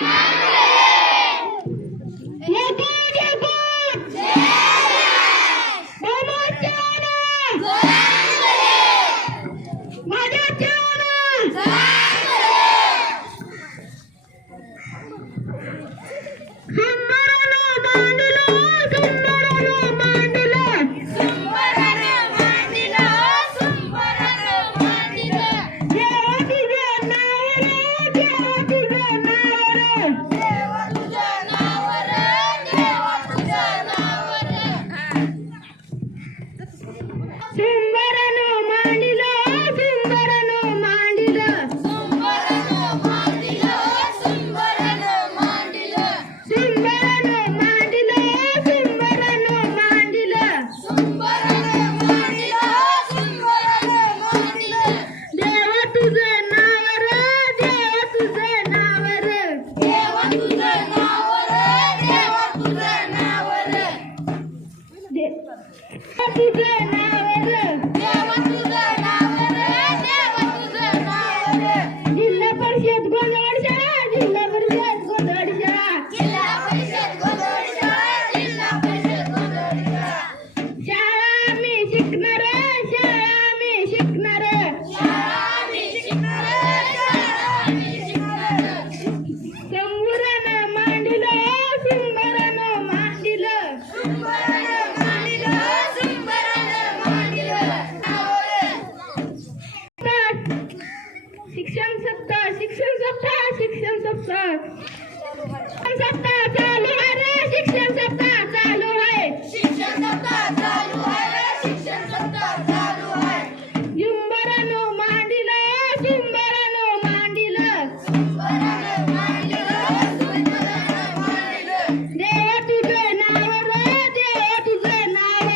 you शिक्षण सप्ताह शिक्षण सप्ताह शिक्षण सप्ताह शिक्षण सप्ताह चालू आहे रे शिक्षण सप्ताह चालू आहे. जुंबरानो मांडलं जुंबरानो मांडलं. देवा तुझं नाव रे देवा तुझं नाव